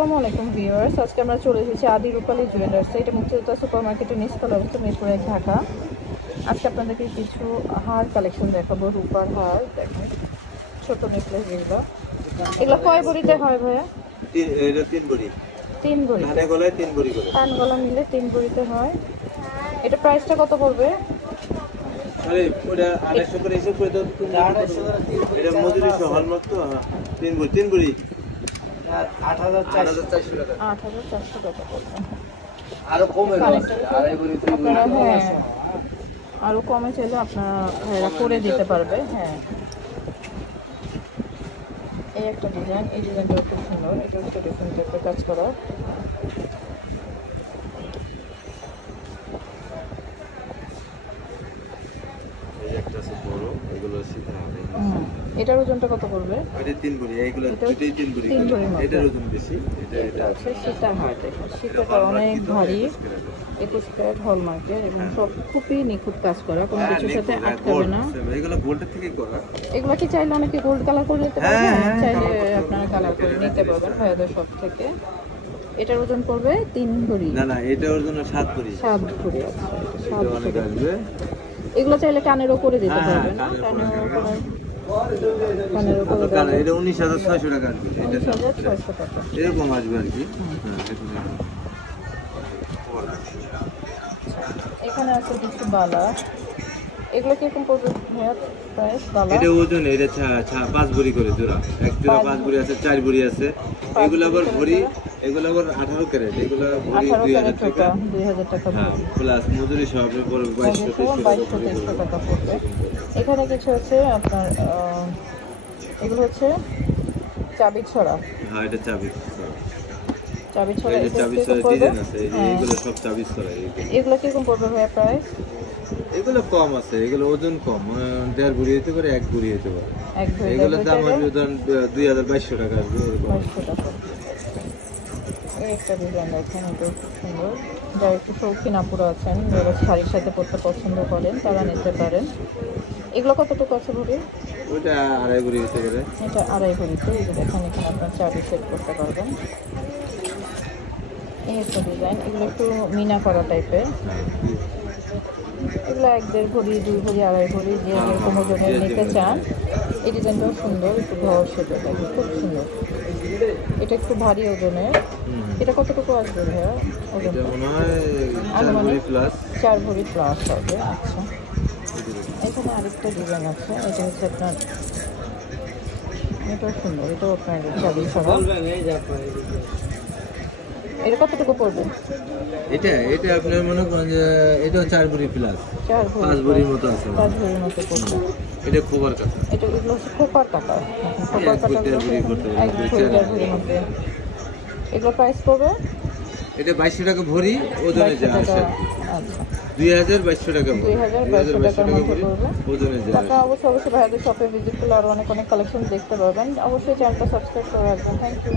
আসসালামু আলাইকুম ভিউয়ার্স, আজকে আমরা চলে এসেছি আদি রূপালী জুয়েলার্সে। এটা মুক্তিযোদ্ধা সুপার মার্কেটের নিচতলা অবস্থা, মিরপুরে, ঢাকা। আজকে আপনাদেরকে কিছু হার কালেকশন দেখাবো, রূপার হার। দেখেন ছোট নেকলেস এগুলো। এগুলো কয় ভরিতে হয় ভাইয়া? এটা 3 ভরি। 3 ভরি। কানে গলায় 3 ভরি করে। কান গলা মিলে 3 ভরিতে হয়। এটা প্রাইসটা কত পড়বে? আরে ওটা 250 করে হিসাব করে দাও। 250 এটা মজুরি সহ হলমার্ক তো। 3 ভরি 8400 টাকা। 8400 টাকা পড়বে। আরো কমে আড়াই ভরি আপনারা আরো কমে চাইলে আপনারা ভাইরা করে দিতে পারবে। হ্যাঁ, এই একটা ডিজাইন, এই ডিজাইনটা খুব সুন্দর। এটা হচ্ছে ডিফারেন্ট টাইপের কাজ করা। এই একটা আছে বড়, এগুলো সিধা হবে। এটার ওজনটা কত পড়বে? এটা 3 ভরি, এইগুলো দুটোই 3 ভরি। এটার ওজন বেশি। এটা হচ্ছে সীতার হার। দেখুন সীতাটা অনেক ভারী, 21 ক্যারেট হলমার্কের এবং সব খুবই নিখুঁত কাজ করা, কোনো কিছুর সাথে আটকাবে না। এগুলো গোল্ডের থেকে করা। এগুলো কি চাইলে অনেকে গোল্ড কালার করে নিতে পারবেন, চাইলে আপনারা কালার করে নিতে পারবেন ভাইয়াদের সব থেকে। এটার ওজন পড়বে 3 ভরি। না এটা ওর জন্য 7 ভরি। 7 ভরি। আচ্ছা, 7 অনেক আসবে। এগুলো চাইলে কানেরও করে দিতে পারবেন না? কানেরও করে কানে এটা 19600 টাকা আসবে। এটা 19600 টাকা এরকম আসবে আর কি। এখানে আছে কিছু বালা। এগুলো কিরকম পড়বে ভাইয়া প্রাইস? বালা এটা ওজন, এটা 5 ভরি করে জোড়া। এক জোড়া 5 ভরি আছে, 4 ভরি আছে। এগুলো আবার ভরি, এগুলো আবার 18 ক্যারেট। এগুলো ভরি 2000 টাকা। 2000 টাকা প্লাস মজুরি সহ 2200 টাকা পড়বে। এখানে কিছু আছে আপনার, এগুলো হচ্ছে চাবি ছড়া। হ্যাঁ, এটা চাবি ছড়া। এই চাবি ছড়া ডিজাইন আছে। এগুলো সব চাবি ছড়া। এগুলো কিরকম পড়বে ভাইয়া প্রাইস? এগুলো কম আছে, এগুলো ওজন কম, 1.5 ভরি হতে পারে, 1 ভরি হতে পারে। এগুলোর দাম আসবে ধরেন 2200 টাকা আসবে। 2200 টাকা। এই একটা ডিজাইন দেখেন, এটা খুব সুন্দর। যারা একটু শৌখিন আপুরা আছেন, যারা শাড়ির সাথে পরতে পছন্দ করেন, তারা নিতে পারেন। এগুলো কতটুকু আছে ভরি? ওইটা 2.5 ভরি হতে পারে। এটা 2.5 ভরিতে। এই যে দেখেন, এখানে আপনার চাবি সেট করতে পারবেন। এই একটা ডিজাইন, এগুলো একটু মিনা করা টাইপের। এগুলো 1.5 ভরি, 2 ভরি, 2.5 ভরি, যে যেরকম ওজনের নিতে চান। এই ডিজাইনটাও সুন্দর, একটু ঘর সেটে থাকে, খুব সুন্দর। এটা একটু ভারী ওজনের। এটা কতটুকু আসবে ভাইয়া ওজন? আনুমানিক 4 ভরি প্লাস হবে। আচ্ছা, এখানে আরেকটা ডিজাইন আছে। এটা হচ্ছে আপনার, এটাও সুন্দর, এটাও আপনার চাবি ছড়া। এটা কতটুকু পড়বে? এটা আপনার মনে করেন যে এটাও 4 ভরি প্লাস, 5 ভরির মতো আছে। 5 ভরির মতো পড়বে। এটা খোবার কাটা। এটা এগুলো হচ্ছে খোপার টাকা। খোপার টাকা 1 ভরির মধ্যে। এগুলো প্রাইস পড়বে? এটা 2200 টাকা ভরি, ওজনে যা আসে। আচ্ছা, 2200 টাকা। 2200 টাকার মধ্যে পড়বে ওজনে যা। আপনারা অবশ্যই ভাইয়াদের শপে ভিজিট করলে আরো অনেক কালেকশন দেখতে পারবেন। অবশ্যই চ্যানেলটা সাবস্ক্রাইব করে রাখবেন। Thank you.